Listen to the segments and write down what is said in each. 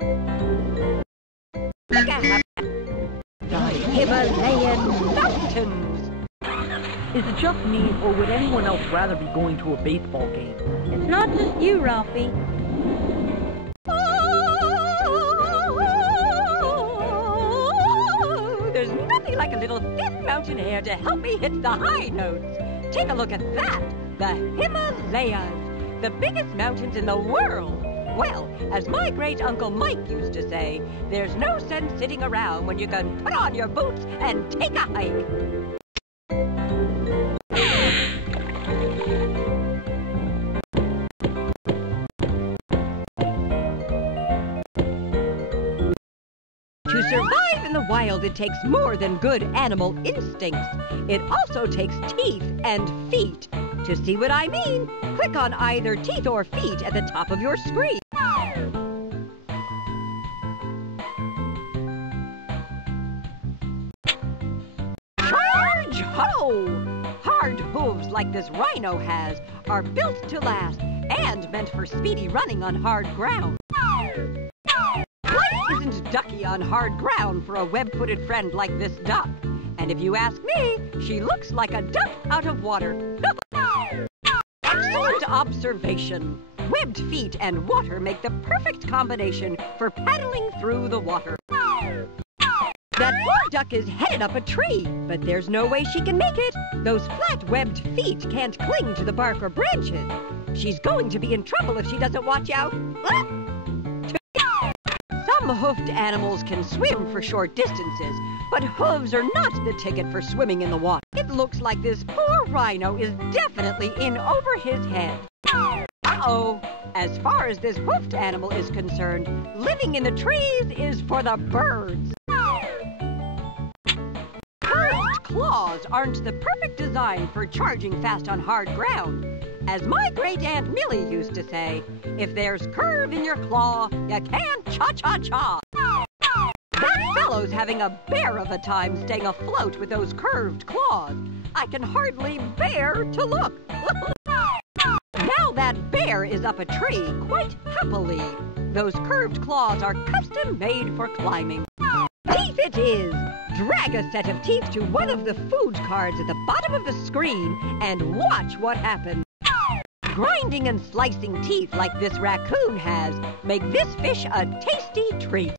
Look at the Himalayan Mountains. Is it just me, or would anyone else rather be going to a baseball game? It's not just you, Ralphie. Oh, there's nothing like a little thin mountain air to help me hit the high notes. Take a look at that. The Himalayas, the biggest mountains in the world. Well, as my great-uncle Mike used to say, there's no sense sitting around when you can put on your boots and take a hike. To survive in the wild, it takes more than good animal instincts. It also takes teeth and feet. To see what I mean, click on either teeth or feet at the top of your screen. Charge ho! Hard hooves like this rhino has are built to last and meant for speedy running on hard ground. Life isn't ducky on hard ground for a web-footed friend like this duck. And if you ask me, she looks like a duck out of water. Excellent observation. Webbed feet and water make the perfect combination for paddling through the water. That poor duck is headed up a tree, but there's no way she can make it. Those flat webbed feet can't cling to the bark or branches. She's going to be in trouble if she doesn't watch out. Some hoofed animals can swim for short distances, but hooves are not the ticket for swimming in the water. It looks like this poor rhino is definitely in over his head. Uh-oh. As far as this hoofed animal is concerned, living in the trees is for the birds. Curved claws aren't the perfect design for charging fast on hard ground. As my great-aunt Millie used to say, if there's curve in your claw, you can't cha-cha-cha. That fellow's having a bear of a time staying afloat with those curved claws. I can hardly bear to look. Now that bear is up a tree quite happily. Those curved claws are custom-made for climbing. Teeth it is! Drag a set of teeth to one of the food cards at the bottom of the screen and watch what happens. Grinding and slicing teeth like this raccoon has make this fish a tasty treat.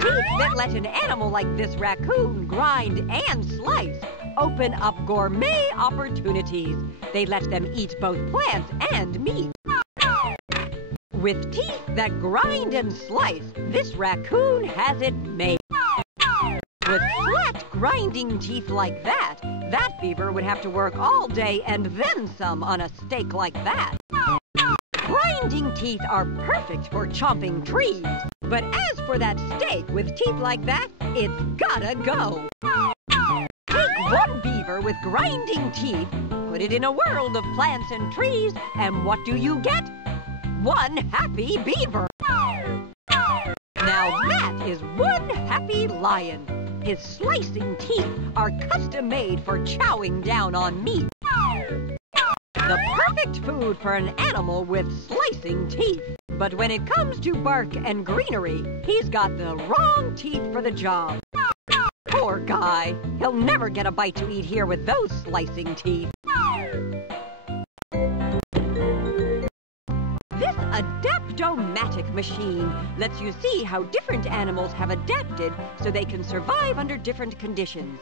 Teeth that let an animal like this raccoon grind and slice open up gourmet opportunities. They let them eat both plants and meat. With teeth that grind and slice, this raccoon has it made. With flat, grinding teeth like that, that beaver would have to work all day and then some on a steak like that. Grinding teeth are perfect for chomping trees. But as for that steak with teeth like that, it's gotta go. Take one beaver with grinding teeth, put it in a world of plants and trees, and what do you get? One happy beaver. Now that is one happy lion. His slicing teeth are custom-made for chowing down on meat. The perfect food for an animal with slicing teeth. But when it comes to bark and greenery, he's got the wrong teeth for the job. Poor guy. He'll never get a bite to eat here with those slicing teeth. This Adaptomatic machine lets you see how different animals have adapted so they can survive under different conditions.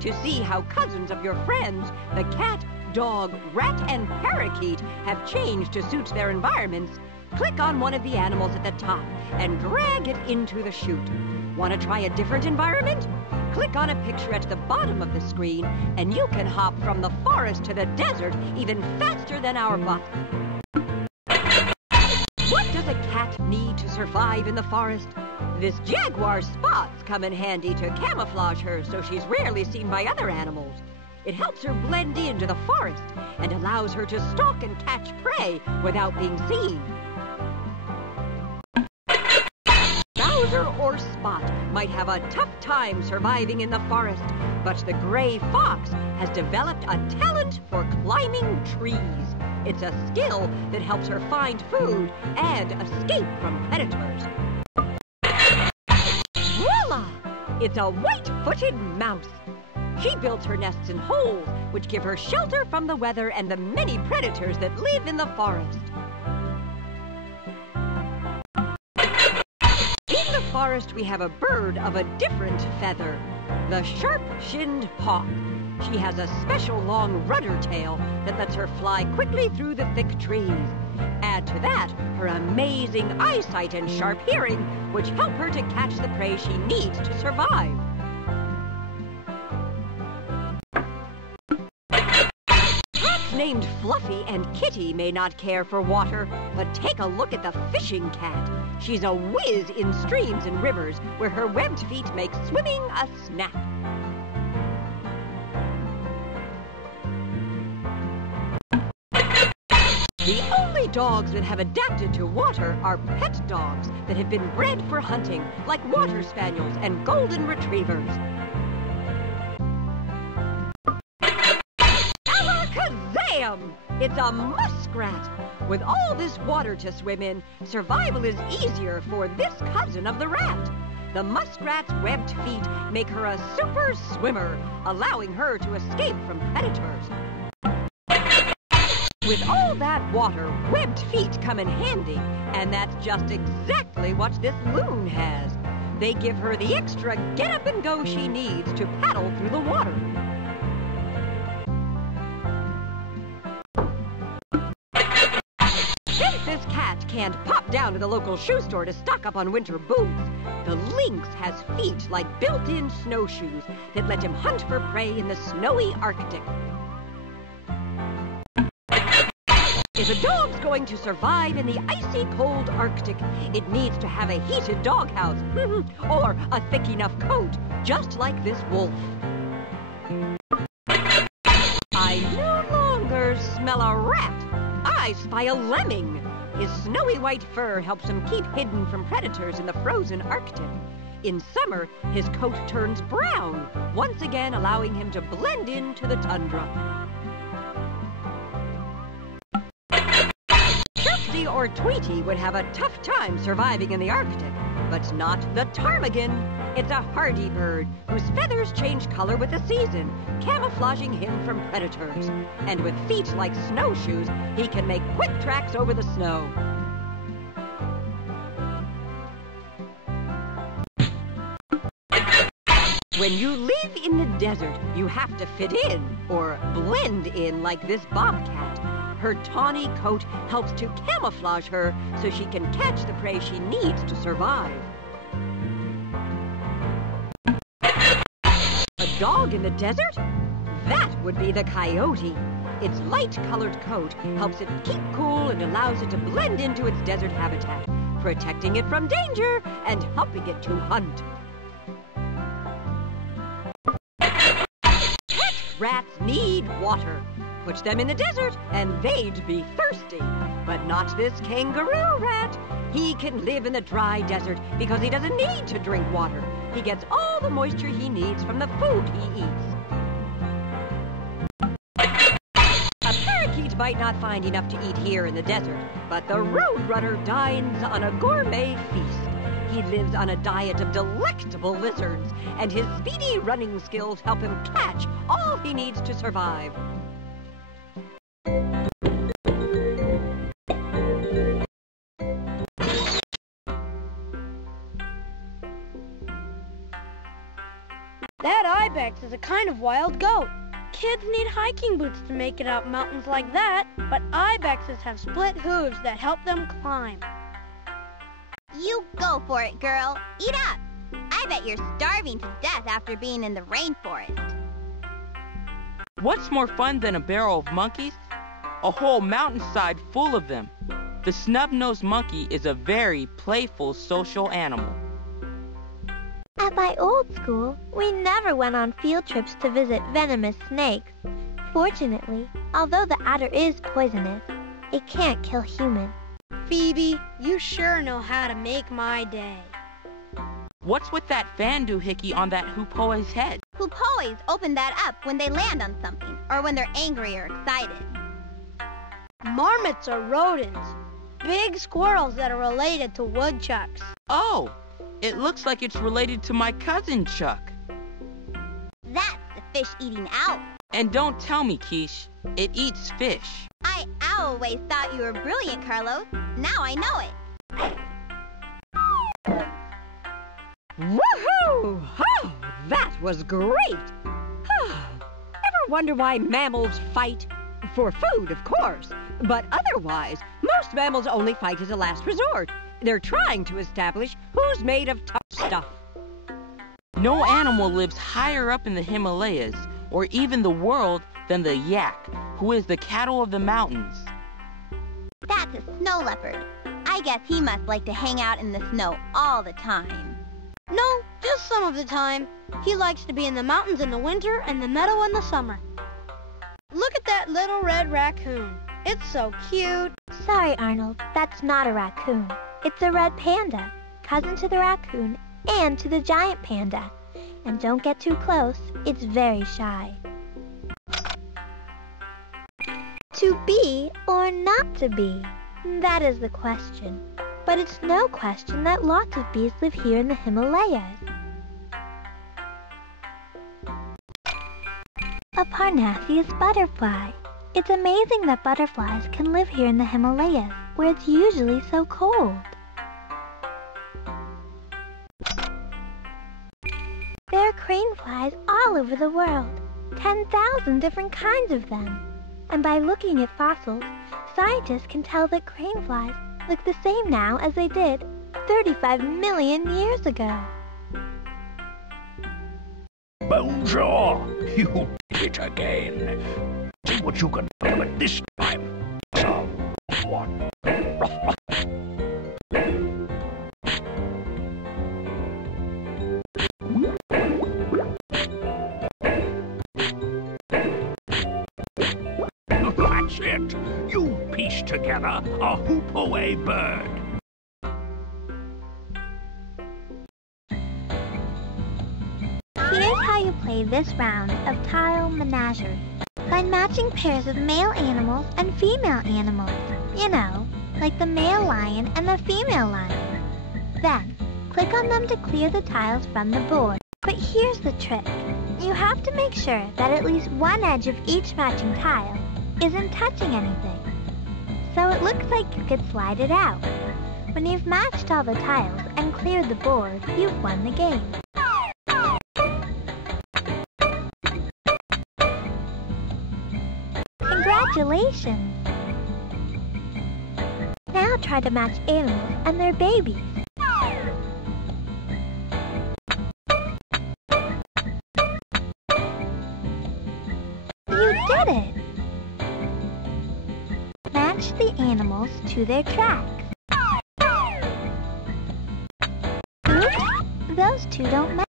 To see how cousins of your friends, the cat, dog, rat, and parakeet have changed to suit their environments, click on one of the animals at the top and drag it into the chute. Want to try a different environment? Click on a picture at the bottom of the screen and you can hop from the forest to the desert even faster than our bus. What does a cat need to survive in the forest? This jaguar's spots come in handy to camouflage her so she's rarely seen by other animals. It helps her blend into the forest and allows her to stalk and catch prey without being seen. Bowser or Spot might have a tough time surviving in the forest, but the gray fox has developed a talent for climbing trees. It's a skill that helps her find food and escape from predators. It's a white-footed mouse. She builds her nests in holes, which give her shelter from the weather and the many predators that live in the forest. In the forest, we have a bird of a different feather, the Sharp-Shinned Hawk. She has a special long rudder tail that lets her fly quickly through the thick trees. Add to that her amazing eyesight and sharp hearing, which help her to catch the prey she needs to survive. Cats named Fluffy and Kitty may not care for water, but take a look at the fishing cat. She's a whiz in streams and rivers where her webbed feet make swimming a snack. The only dogs that have adapted to water are pet dogs that have been bred for hunting, like water spaniels and golden retrievers. Alakazam! It's a muskrat! With all this water to swim in, survival is easier for this cousin of the rat. The muskrat's webbed feet make her a super swimmer, allowing her to escape from predators. With all that water, webbed feet come in handy, and that's just exactly what this loon has. They give her the extra get-up-and-go she needs to paddle through the water. Since this cat can't pop down to the local shoe store to stock up on winter boots, the lynx has feet like built-in snowshoes that let him hunt for prey in the snowy Arctic. If a dog's going to survive in the icy cold Arctic, it needs to have a heated doghouse, or a thick enough coat, just like this wolf. I no longer smell a rat. I spy a lemming. His snowy white fur helps him keep hidden from predators in the frozen Arctic. In summer, his coat turns brown, once again allowing him to blend into the tundra. Or Tweety would have a tough time surviving in the Arctic, but not the ptarmigan. It's a hardy bird whose feathers change color with the season, camouflaging him from predators. And with feet like snowshoes, he can make quick tracks over the snow. When you live in the desert, you have to fit in, or blend in like this bobcat. Her tawny coat helps to camouflage her so she can catch the prey she needs to survive. A dog in the desert? That would be the coyote. Its light-colored coat helps it keep cool and allows it to blend into its desert habitat, protecting it from danger and helping it to hunt. Pet rats need water. Put them in the desert, and they'd be thirsty. But not this kangaroo rat. He can live in the dry desert because he doesn't need to drink water. He gets all the moisture he needs from the food he eats. A parakeet might not find enough to eat here in the desert, but the roadrunner dines on a gourmet feast. He lives on a diet of delectable lizards, and his speedy running skills help him catch all he needs to survive. That ibex is a kind of wild goat. Kids need hiking boots to make it up mountains like that, but ibexes have split hooves that help them climb. You go for it, girl. Eat up. I bet you're starving to death after being in the rainforest. What's more fun than a barrel of monkeys? A whole mountainside full of them. The Snub-Nosed Monkey is a very playful social animal. At my old school, we never went on field trips to visit venomous snakes. Fortunately, although the adder is poisonous, it can't kill humans. Phoebe, you sure know how to make my day. What's with that fan doohickey on that hoopoe's head? Hoopoes open that up when they land on something, or when they're angry or excited. Marmots are rodents. Big squirrels that are related to woodchucks. Oh, It looks like it's related to my cousin, Chuck. That's the fish-eating owl. And don't tell me, Quiche, it eats fish. I always thought you were brilliant, Carlos. Now I know it. Woohoo! Oh, that was great! Ever wonder why mammals fight? For food, of course. But otherwise, most mammals only fight as a last resort. They're trying to establish who's made of tough stuff. No animal lives higher up in the Himalayas, or even the world, than the yak, who is the cattle of the mountains. That's a snow leopard. I guess he must like to hang out in the snow all the time. No, just some of the time. He likes to be in the mountains in the winter and the meadow in the summer. Look at that little red raccoon. It's so cute. Sorry, Arnold, that's not a raccoon. It's a red panda, cousin to the raccoon and to the giant panda. And don't get too close, it's very shy. To be or not to be? That is the question. But it's no question that lots of bees live here in the Himalayas. A Parnassius butterfly. It's amazing that butterflies can live here in the Himalayas, where it's usually so cold. There are crane flies all over the world, 10,000 different kinds of them. And by looking at fossils, scientists can tell that crane flies look the same now as they did 35 million years ago. Bonjour! You did it again. See what you can do with this time. What? That's it. You pieced together a hoop-away bird. Here's how you play this round of tile menagerie. Find matching pairs of male animals and female animals. You know, like the male lion and the female lion. Then, click on them to clear the tiles from the board. But here's the trick. You have to make sure that at least one edge of each matching tile isn't touching anything. So it looks like you could slide it out. When you've matched all the tiles and cleared the board, you've won the game. Congratulations! Now try to match animals and their babies. You did it! Match the animals to their tracks. Oops, those two don't match.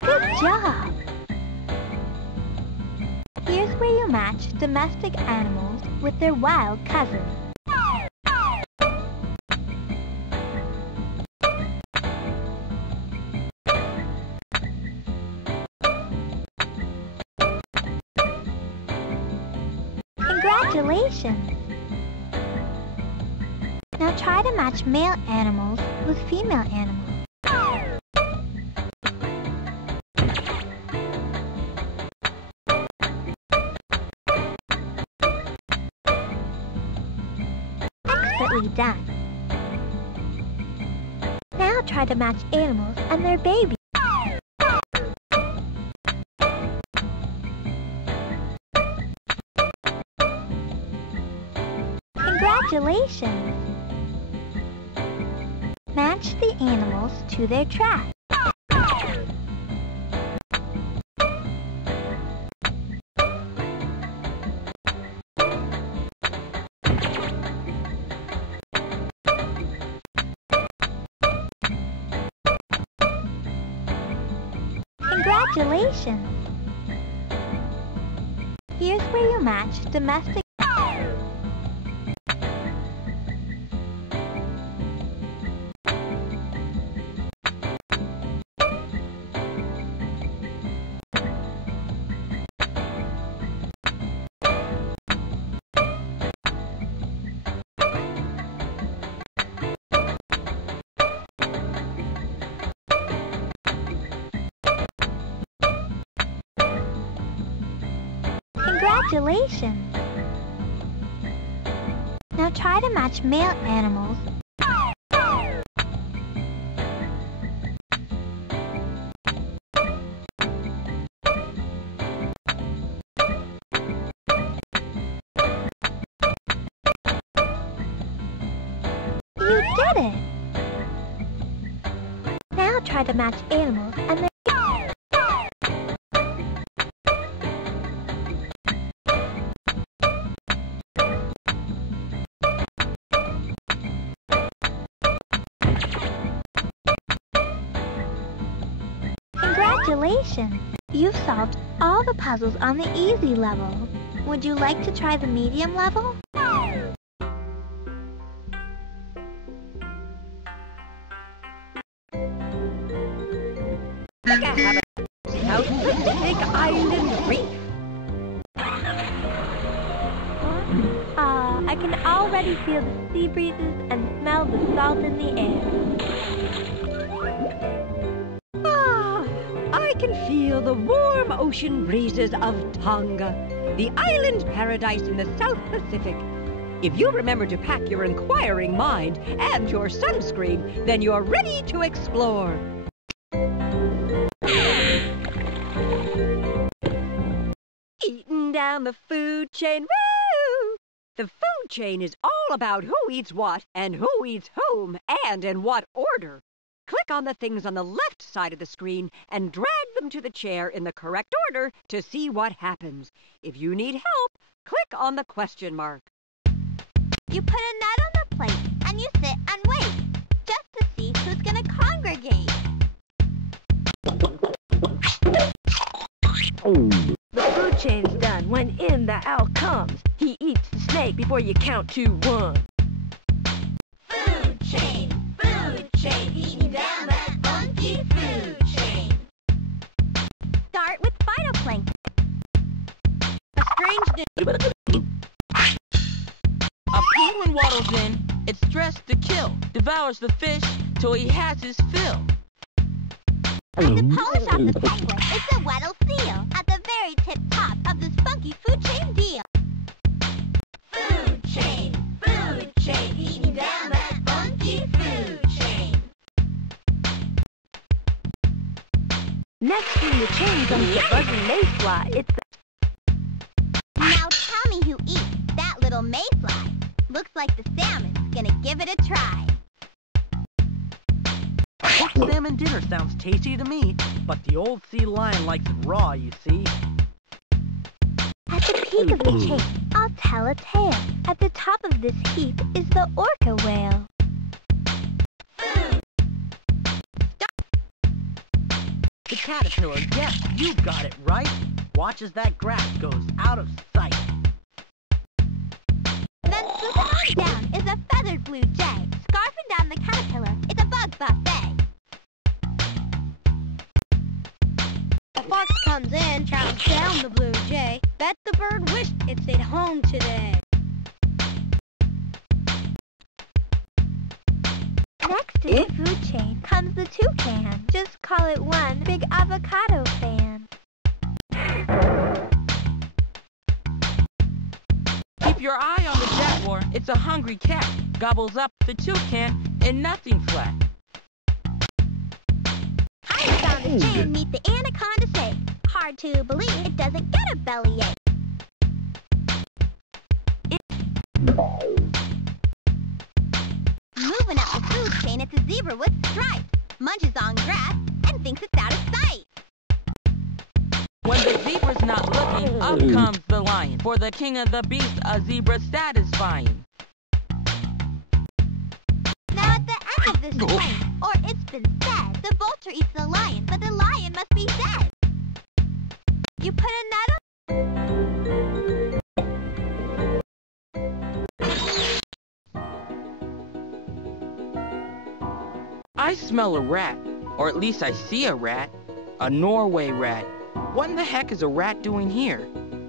Good job! Here's where you match domestic animals with their wild cousins. Congratulations! Now try to match male animals with female animals. Expertly done. Now try to match animals and their babies. Congratulations! Match the animals to their tracks. Congratulations! Here's where you match domestic. Congratulations! Now try to match male animals. You did it! Now try to match animals and their... Congratulations! You've solved all the puzzles on the easy level. Would you like to try the medium level? Look at South Pacific Island Reef. I can already feel the sea breezes and smell the salt in the air. I can feel the warm ocean breezes of Tonga, the island paradise in the South Pacific. If you remember to pack your inquiring mind and your sunscreen, then you're ready to explore. Eating down the food chain, woo! The food chain is all about who eats what and who eats whom and in what order. Click on the things on the left side of the screen and drag them to the chair in the correct order to see what happens. If you need help, click on the question mark. You put a nut on the plate and you sit and wait, just to see who's gonna congregate. The food chain's done when in the owl comes. He eats the snake before you count to 1. Food chain, eating down that funky food chain. Start with phytoplankton. A strange A penguin waddles in, it's dressed to kill, devours the fish till he has his fill. And to polish off the penguin is the Weddell seal at the very tip top of this funky food chain deal. Food chain, eating down that funky food chain. Next in the chain comes the buzzy mayfly. It's the... Now tell me who eats that little mayfly. Looks like the salmon's gonna give it a try. Cooked salmon dinner sounds tasty to me, but the old sea lion likes it raw, you see. At the peak of the chain, I'll tell a tale. At the top of this heap is the orca whale. The caterpillar, yes, you got it right. Watch as that grass goes out of sight. Then swooping on down is a feathered blue jay. Scarfing down the caterpillar is a bug buffet. A fox comes in, chows down the blue jay. Bet the bird wished it stayed home today. Next in the food chain comes the toucan. Just call it one big avocado fan. Keep your eye on the jaguar, it's a hungry cat, gobbles up the toucan in nothing flat. I found a chain meet the anaconda shake. Hard to believe it doesn't get a bellyache. Moving up the food chain, it's a zebra with stripes. Munches on grass and thinks it's out of sight. When the zebra's not looking, up comes the lion. For the king of the beasts, a zebra satisfying. Now at the end of this chain, or it's been said, the vulture eats the lion, but the lion must be dead. You put a nut on... I smell a rat, or at least I see a rat. A Norway rat. What in the heck is a rat doing here?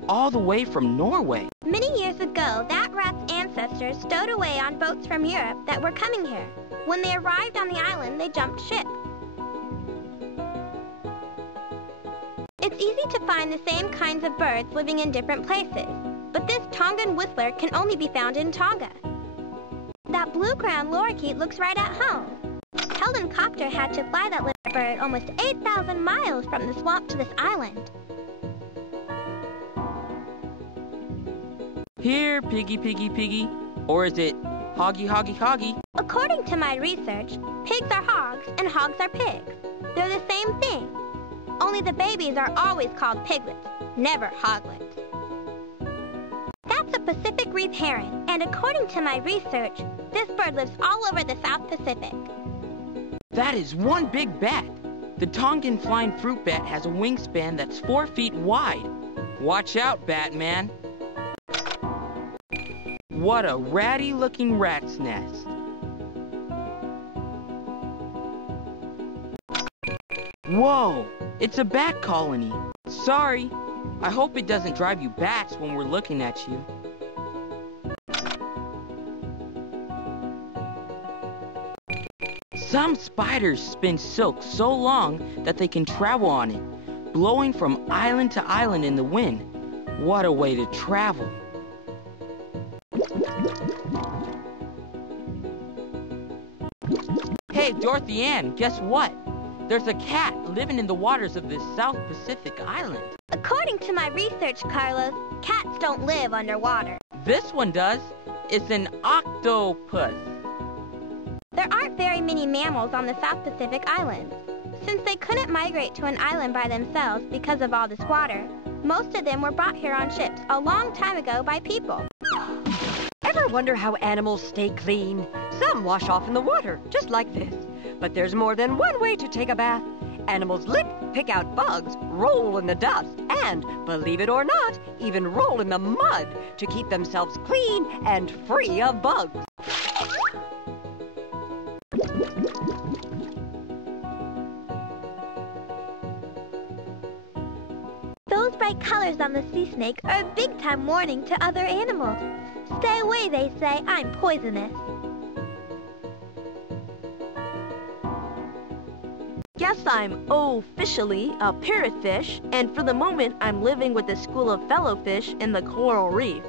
All the way from Norway. Many years ago, that rat's ancestors stowed away on boats from Europe that were coming here. When they arrived on the island, they jumped ship. It's easy to find the same kinds of birds living in different places, but this Tongan whistler can only be found in Tonga. That blue-crowned lorikeet looks right at home. Heldon Copter had to fly that little bird almost 8,000 miles from the swamp to this island. Here, piggy, piggy, piggy. Or is it hoggy, hoggy, hoggy? According to my research, pigs are hogs and hogs are pigs. They're the same thing. Only the babies are always called piglets, never hoglets. That's a Pacific reef heron, and according to my research, this bird lives all over the South Pacific. That is one big bat. The Tongan flying fruit bat has a wingspan that's 4 feet wide. Watch out, Batman. What a ratty-looking rat's nest. Whoa, it's a bat colony. Sorry, I hope it doesn't drive you bats when we're looking at you. Some spiders spin silk so long that they can travel on it, blowing from island to island in the wind. What a way to travel. Hey, Dorothy Ann, guess what? There's a cat living in the waters of this South Pacific island. According to my research, Carlos, cats don't live underwater. This one does. It's an octopus. There aren't very many mammals on the South Pacific Islands. Since they couldn't migrate to an island by themselves because of all this water, most of them were brought here on ships a long time ago by people. Ever wonder how animals stay clean? Some wash off in the water, just like this. But there's more than one way to take a bath. Animals lick, pick out bugs, roll in the dust, and, believe it or not, even roll in the mud to keep themselves clean and free of bugs. Those bright colors on the sea snake are a big-time warning to other animals. Stay away, they say. I'm poisonous. Guess I'm officially a parrotfish, and for the moment I'm living with a school of fellow fish in the coral reef.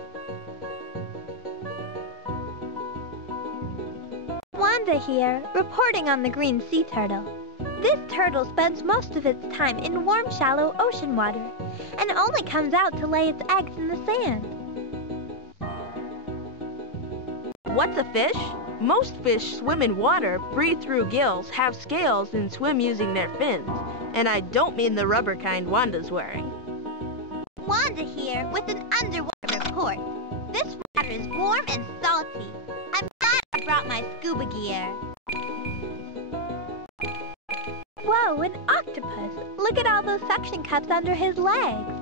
Wanda here, reporting on the green sea turtle. This turtle spends most of its time in warm, shallow ocean water, and only comes out to lay its eggs in the sand. What's a fish? Most fish swim in water, breathe through gills, have scales, and swim using their fins. And I don't mean the rubber kind Wanda's wearing. Wanda here with an underwater report. This water is warm and salty. I'm glad I brought my scuba gear. Whoa, an octopus! Look at all those suction cups under his legs.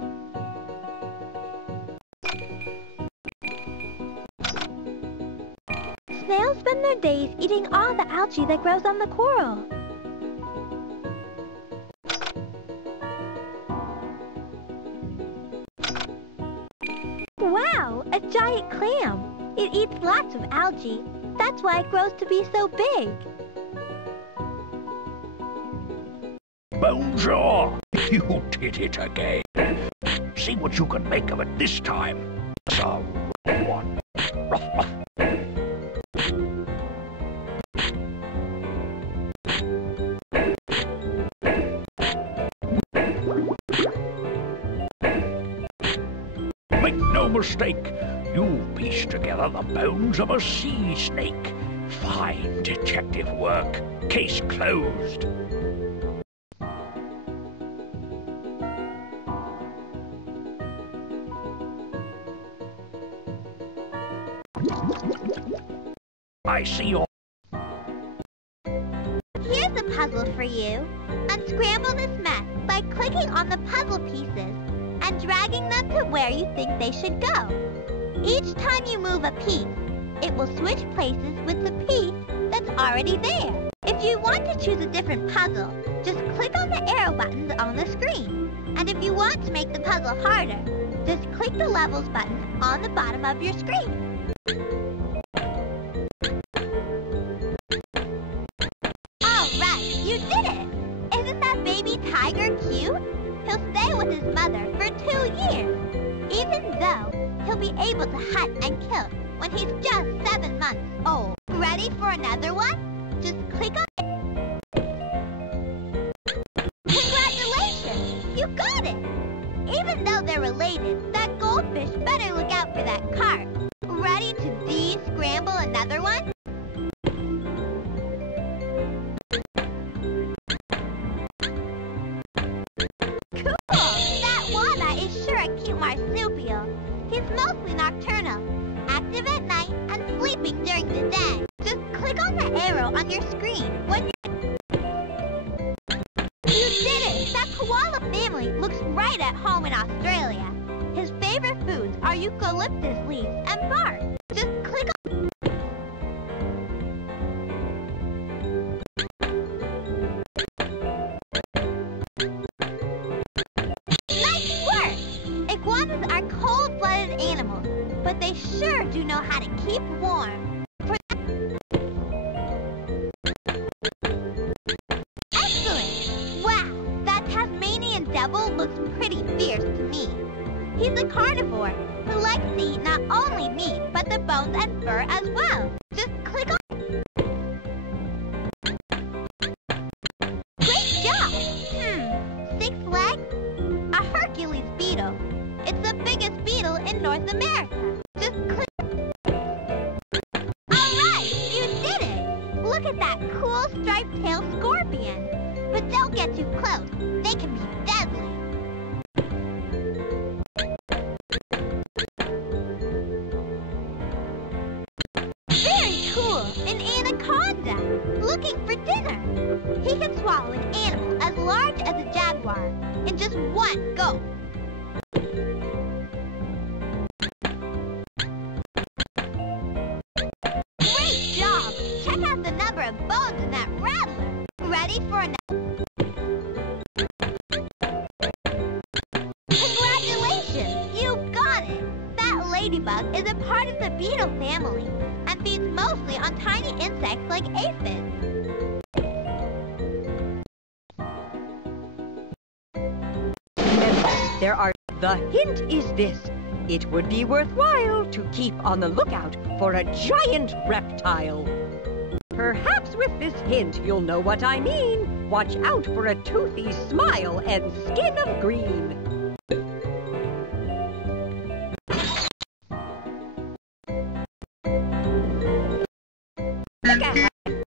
Snails spend their days eating all the algae that grows on the coral. Wow, a giant clam! It eats lots of algae. That's why it grows to be so big. Bonjour! You did it again. See what you can make of it this time. So, one. Ruff, ruff. Make no mistake, you've pieced together the bones of a sea snake. Fine detective work. Case closed. I see your... Here's a puzzle for you. Unscramble this mess by clicking on the puzzle pieces and dragging them to where you think they should go. Each time you move a piece, it will switch places with the piece that's already there. If you want to choose a different puzzle, just click on the arrow buttons on the screen. And if you want to make the puzzle harder, just click the levels button on the bottom of your screen. All right, you did it! Isn't that baby tiger cute? He'll stay with caught and killed when he's just 7 months old. Ready for another one? Just click on it. Congratulations! You got it! Even though they're related, that goldfish better look out for that carp. Ready to de-scramble another one? Cool! That wanda is sure a cute marsupial. He's mostly nocturnal, active at night, and sleeping during the day. Just click on the arrow on your screen when You did it! That koala family looks right at home in Australia. His favorite foods are eucalyptus leaves and bark. Just click on... Nice work! Iguanas are cold-blooded animals, but they sure do know how to keep warm. Excellent! Wow, that Tasmanian devil looks pretty fierce to me. He's a carnivore who likes to eat not only meat, but the bones and fur as well. Just click on... Great job! 6 legs? A Hercules beetle. It's the biggest beetle in North America. Just click... Alright, you did it! Look at that cool striped-tailed scorpion. But don't get too close. They can be deadly. Very cool! An anaconda! Looking for dinner! He can swallow an animal as large as a jaguar in just one go. Great job! Check out the number of bones in that rattler. Ready for another? Congratulations! You got it! That ladybug is a part of the beetle family and feeds mostly on tiny insects like aphids. There are... The hint is this. It would be worthwhile to keep on the lookout for a giant reptile. Perhaps with this hint you'll know what I mean. Watch out for a toothy smile and skin of green. Look at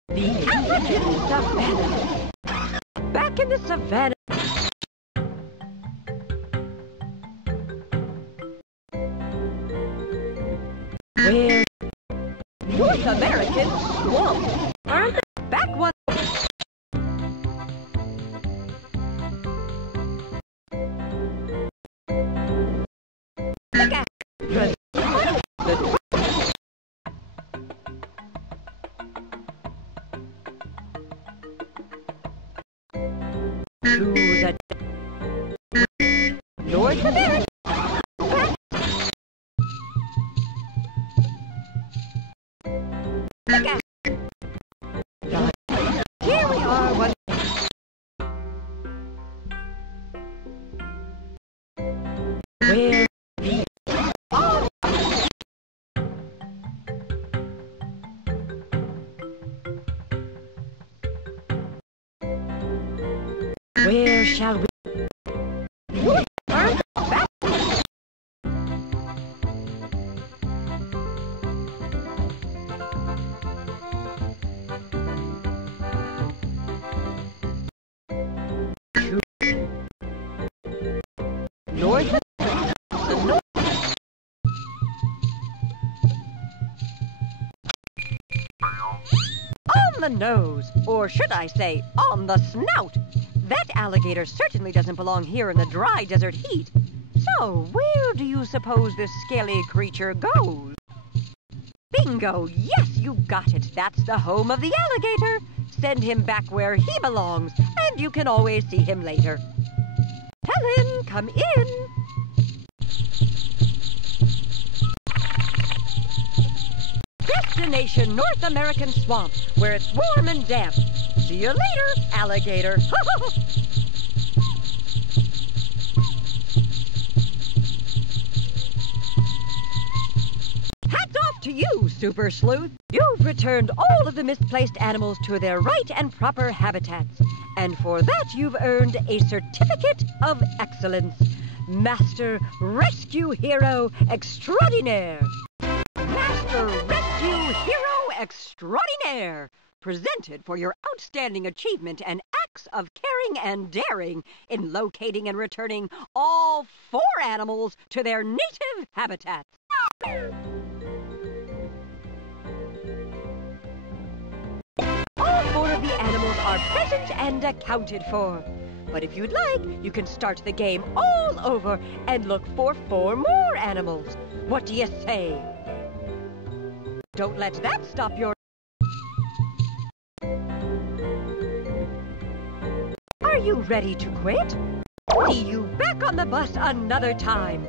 the African savanna. Back in the savanna. Where North American swamp. Aren't they back one? Look at the to the North America. Look at here we are. One. Where the Where shall we? Back. North. On the nose, or should I say, on the snout. That alligator certainly doesn't belong here in the dry desert heat. So, where do you suppose this scaly creature goes? Bingo! Yes, you got it. That's the home of the alligator. Send him back where he belongs, and you can always see him later. Helen, come in. Destination North American swamp, where it's warm and damp. See you later, alligator. to you, Super Sleuth. You've returned all of the misplaced animals to their right and proper habitats. And for that, you've earned a certificate of excellence. Master Rescue Hero Extraordinaire. Master Rescue Hero Extraordinaire. Presented for your outstanding achievement and acts of caring and daring in locating and returning all 4 animals to their native habitats. All 4 of the animals are present and accounted for. But if you'd like, you can start the game all over and look for 4 more animals. What do you say? Don't let that stop your... Are you ready to quit? See you back on the bus another time.